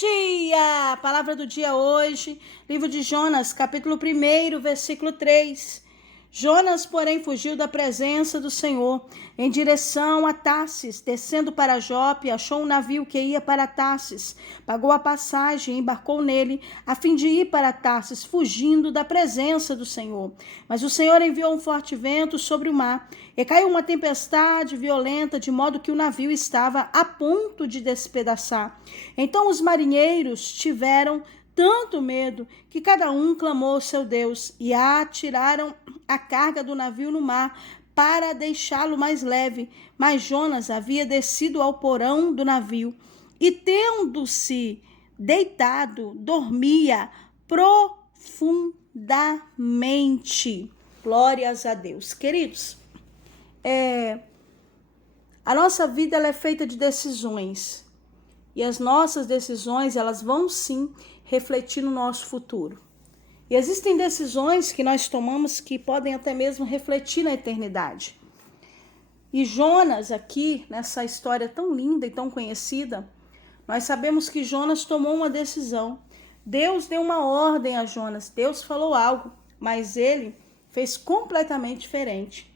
dia! A palavra do dia hoje, livro de Jonas, capítulo 1, versículo 3. Jonas, porém, fugiu da presença do Senhor em direção a Tarsis, descendo para Jope, achou um navio que ia para Tarsis, pagou a passagem e embarcou nele, a fim de ir para Tarsis, fugindo da presença do Senhor. Mas o Senhor enviou um forte vento sobre o mar, e caiu uma tempestade violenta, de modo que o navio estava a ponto de despedaçar. Então os marinheiros tiveram tanto medo que cada um clamou ao seu Deus e atiraram a carga do navio no mar para deixá-lo mais leve. Mas Jonas havia descido ao porão do navio e, tendo-se deitado, dormia profundamente. Glórias a Deus. Queridos, a nossa vida ela é feita de decisões. E as nossas decisões, elas vão sim refletir no nosso futuro. E existem decisões que nós tomamos que podem até mesmo refletir na eternidade. E Jonas aqui, nessa história tão linda e tão conhecida, nós sabemos que Jonas tomou uma decisão. Deus deu uma ordem a Jonas, Deus falou algo, mas ele fez completamente diferente.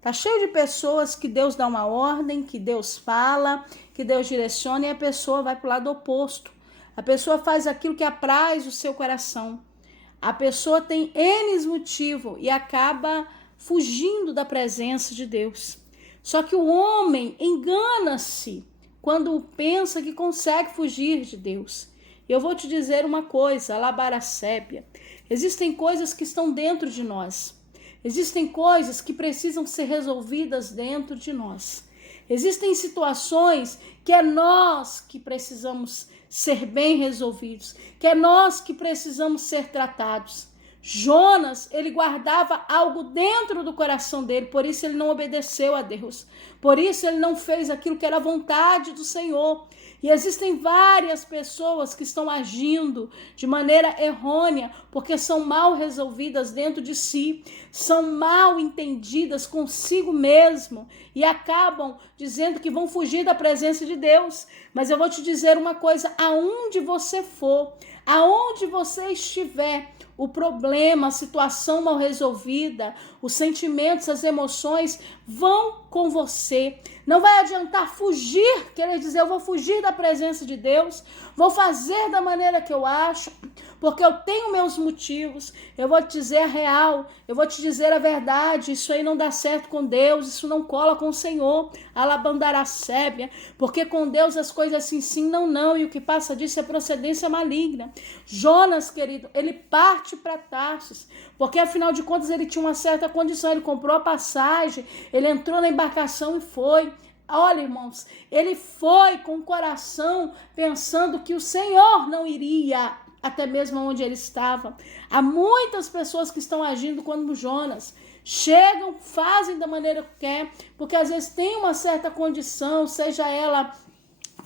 Tá cheio de pessoas que Deus dá uma ordem, que Deus fala, que Deus direciona e a pessoa vai para o lado oposto. A pessoa faz aquilo que apraz o seu coração. A pessoa tem N motivos e acaba fugindo da presença de Deus. Só que o homem engana-se quando pensa que consegue fugir de Deus. Eu vou te dizer uma coisa, alabaracépia. Existem coisas que estão dentro de nós. Existem coisas que precisam ser resolvidas dentro de nós. Existem situações que é nós que precisamos ser bem resolvidos, que é nós que precisamos ser tratados. Jonas, ele guardava algo dentro do coração dele, por isso ele não obedeceu a Deus. Por isso ele não fez aquilo que era a vontade do Senhor. E existem várias pessoas que estão agindo de maneira errônea, porque são mal resolvidas dentro de si, são mal entendidas consigo mesmo e acabam dizendo que vão fugir da presença de Deus. Mas eu vou te dizer uma coisa, aonde você for, aonde você estiver, o problema, a situação mal resolvida, os sentimentos, as emoções vão com você. Não vai adiantar fugir, querer dizer, eu vou fugir da presença de Deus, vou fazer da maneira que eu acho, porque eu tenho meus motivos. Eu vou te dizer a real, eu vou te dizer a verdade, isso aí não dá certo com Deus, isso não cola com o Senhor, alabandaracébia, porque com Deus as coisas assim, sim, não, e o que passa disso é procedência maligna. Jonas, querido, ele parte para Tarsis, porque afinal de contas ele tinha uma certa condição, ele comprou a passagem, ele entrou na embarcação e foi. Olha, irmãos, ele foi com o coração pensando que o Senhor não iria até mesmo onde ele estava. Há muitas pessoas que estão agindo como Jonas. Chegam, fazem da maneira que quer, porque às vezes tem uma certa condição, seja ela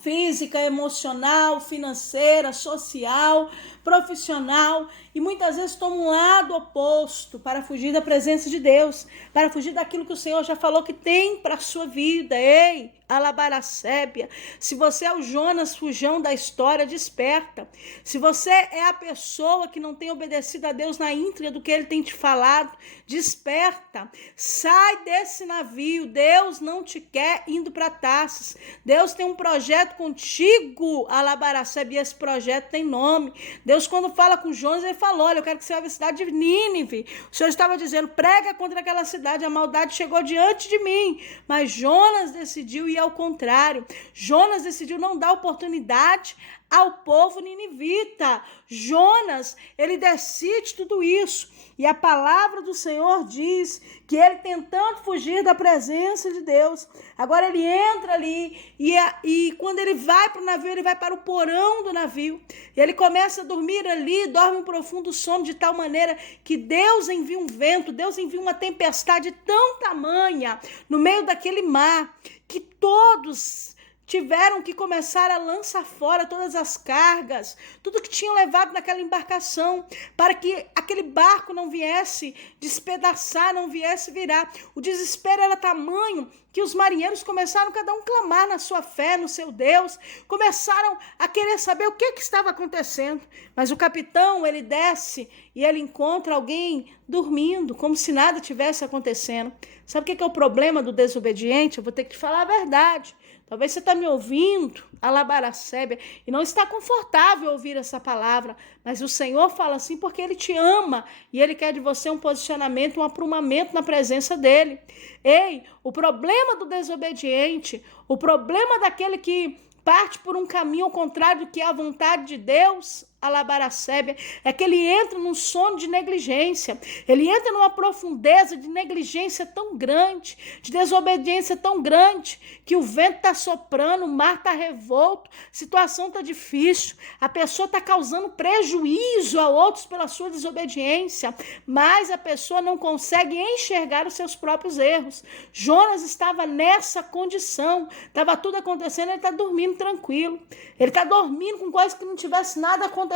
física, emocional, financeira, social, profissional, e muitas vezes toma um lado oposto para fugir da presença de Deus, para fugir daquilo que o Senhor já falou que tem para a sua vida. Ei, alabaracébia, se você é o Jonas fujão da história, desperta. Se você é a pessoa que não tem obedecido a Deus na íntegra do que ele tem te falado, desperta, sai desse navio. Deus não te quer indo para Tarsis. Deus tem um projeto contigo, alabaracébia, e esse projeto tem nome. Deus, quando fala com Jonas, ele falou, olha, eu quero que você vá à cidade de Nínive. O Senhor estava dizendo, prega contra aquela cidade, a maldade chegou diante de mim. Mas Jonas decidiu ir ao contrário. Jonas decidiu não dar oportunidade ao povo ninivita. Jonas, ele decide tudo isso. E a palavra do Senhor diz que ele tentando fugir da presença de Deus, agora ele entra ali e quando ele vai para o navio, ele vai para o porão do navio. E ele começa a dormir ali, dorme um profundo sono de tal maneira que Deus envia um vento, Deus envia uma tempestade tão tamanha no meio daquele mar, que todos tiveram que começar a lançar fora todas as cargas, tudo que tinham levado naquela embarcação, para que aquele barco não viesse despedaçar, não viesse virar. O desespero era tamanho que os marinheiros começaram cada um a clamar na sua fé, no seu Deus, começaram a querer saber o que estava acontecendo. Mas o capitão, ele desce e ele encontra alguém dormindo, como se nada tivesse acontecendo. Sabe o que é o problema do desobediente? Eu vou ter que te falar a verdade. Talvez você está me ouvindo, alabaracébia, e não está confortável ouvir essa palavra, mas o Senhor fala assim porque Ele te ama e Ele quer de você um posicionamento, um aprumamento na presença dEle. Ei, o problema do desobediente, o problema daquele que parte por um caminho ao contrário do que é a vontade de Deus, alabaracébia, é que ele entra num sono de negligência, ele entra numa profundeza de negligência tão grande, de desobediência tão grande, que o vento está soprando, o mar está revolto, a situação está difícil, a pessoa está causando prejuízo a outros pela sua desobediência, mas a pessoa não consegue enxergar os seus próprios erros. Jonas estava nessa condição, estava tudo acontecendo, ele está dormindo tranquilo, ele está dormindo com coisa que não tivesse nada acontecendo.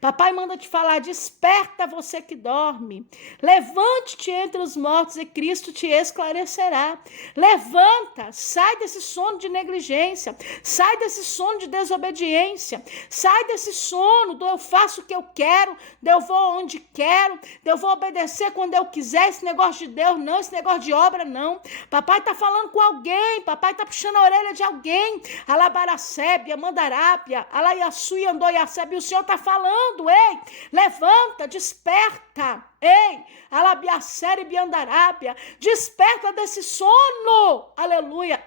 Papai manda te falar: desperta você que dorme, levante-te entre os mortos e Cristo te esclarecerá. Levanta, sai desse sono de negligência, sai desse sono de desobediência, sai desse sono do eu faço o que eu quero, do eu vou onde quero, do eu vou obedecer quando eu quiser. Esse negócio de Deus não, esse negócio de obra não. Papai está falando com alguém, papai está puxando a orelha de alguém. Alabaracébia, mandarápia, alaiaçu, andoiacébia, o Senhor está falando: ei, levanta, desperta, ei, alabiacere, biandarápia, desperta desse sono, aleluia.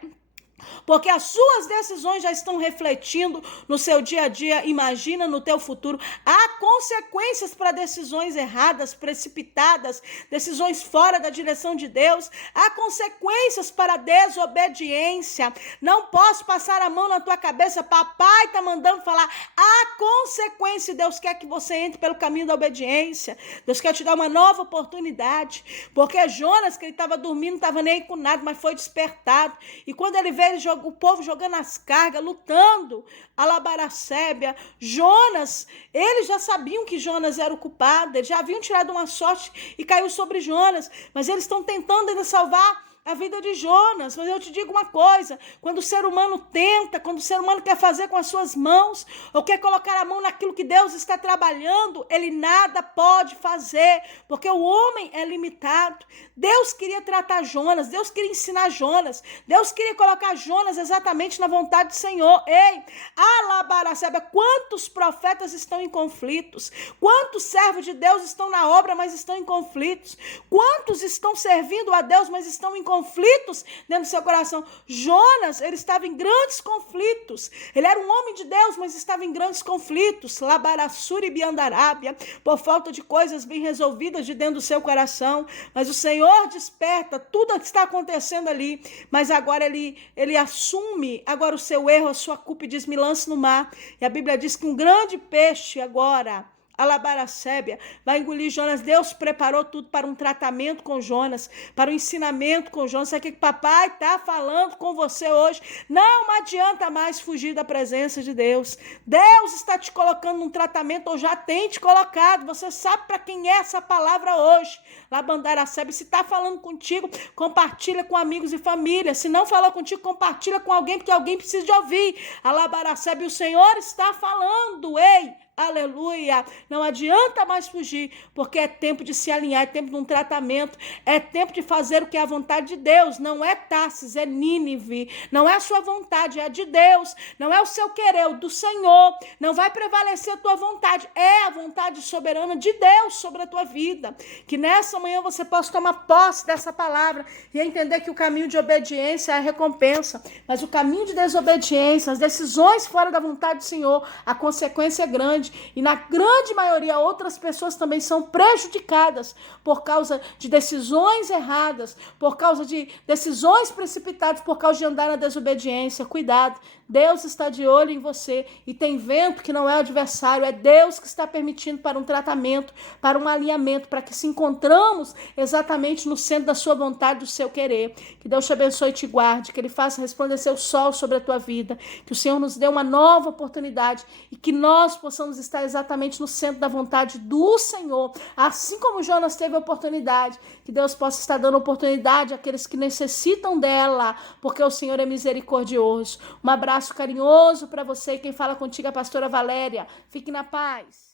Porque as suas decisões já estão refletindo no seu dia a dia, imagina no teu futuro. Há consequências para decisões erradas, precipitadas, decisões fora da direção de Deus. Há consequências para a desobediência. Não posso passar a mão na tua cabeça, papai está mandando falar. Há consequência, Deus quer que você entre pelo caminho da obediência. Deus quer te dar uma nova oportunidade. Porque Jonas, que ele estava dormindo, não estava nem com nada, mas foi despertado. E quando ele veio, o povo jogando as cargas, lutando, alabaracébia, Jonas, eles já sabiam que Jonas era o culpado, eles já haviam tirado uma sorte e caiu sobre Jonas, mas eles estão tentando ainda salvar a vida de Jonas. Mas eu te digo uma coisa: quando o ser humano tenta, quando o ser humano quer fazer com as suas mãos, ou quer colocar a mão naquilo que Deus está trabalhando, ele nada pode fazer, porque o homem é limitado. Deus queria tratar Jonas, Deus queria ensinar Jonas, Deus queria colocar Jonas exatamente na vontade do Senhor. Ei, alabaraceba, quantos profetas estão em conflitos, quantos servos de Deus estão na obra, mas estão em conflitos, quantos estão servindo a Deus, mas estão em conflitos dentro do seu coração. Jonas, ele estava em grandes conflitos, ele era um homem de Deus, mas estava em grandes conflitos, labarassuri biandarábia, por falta de coisas bem resolvidas de dentro do seu coração. Mas o Senhor desperta tudo o que está acontecendo ali, mas agora ele assume agora o seu erro, a sua culpa, e diz: me lance no mar. E a Bíblia diz que um grande peixe agora, alabaracébia, vai engolir Jonas. Deus preparou tudo para um tratamento com Jonas, para um ensinamento com Jonas. Sabe o que papai está falando com você hoje? Não adianta mais fugir da presença de Deus. Deus está te colocando num tratamento, ou já tem te colocado. Você sabe para quem é essa palavra hoje. Labandaracébia, se está falando contigo, compartilha com amigos e família. Se não falou contigo, compartilha com alguém, porque alguém precisa de ouvir. Alabaracébia, o Senhor está falando, ei, aleluia, não adianta mais fugir, porque é tempo de se alinhar, é tempo de um tratamento, é tempo de fazer o que é a vontade de Deus. Não é Tarsis, é Nínive, não é a sua vontade, é a de Deus, não é o seu querer, é o do Senhor. Não vai prevalecer a tua vontade, é a vontade soberana de Deus sobre a tua vida. Que nessa manhã você possa tomar posse dessa palavra e entender que o caminho de obediência é a recompensa, mas o caminho de desobediência, as decisões fora da vontade do Senhor, a consequência é grande. E na grande maioria, outras pessoas também são prejudicadas por causa de decisões erradas, por causa de decisões precipitadas, por causa de andar na desobediência. Cuidado, Deus está de olho em você e tem vento que não é o adversário, é Deus que está permitindo para um tratamento, para um alinhamento, para que se encontramos exatamente no centro da sua vontade, do seu querer. Que Deus te abençoe e te guarde, que Ele faça resplandecer o sol sobre a tua vida, que o Senhor nos dê uma nova oportunidade e que nós possamos estar exatamente no centro da vontade do Senhor, assim como Jonas teve a oportunidade, que Deus possa estar dando oportunidade àqueles que necessitam dela, porque o Senhor é misericordioso. Um abraço carinhoso para você, quem fala contigo é a pastora Valéria. Fique na paz.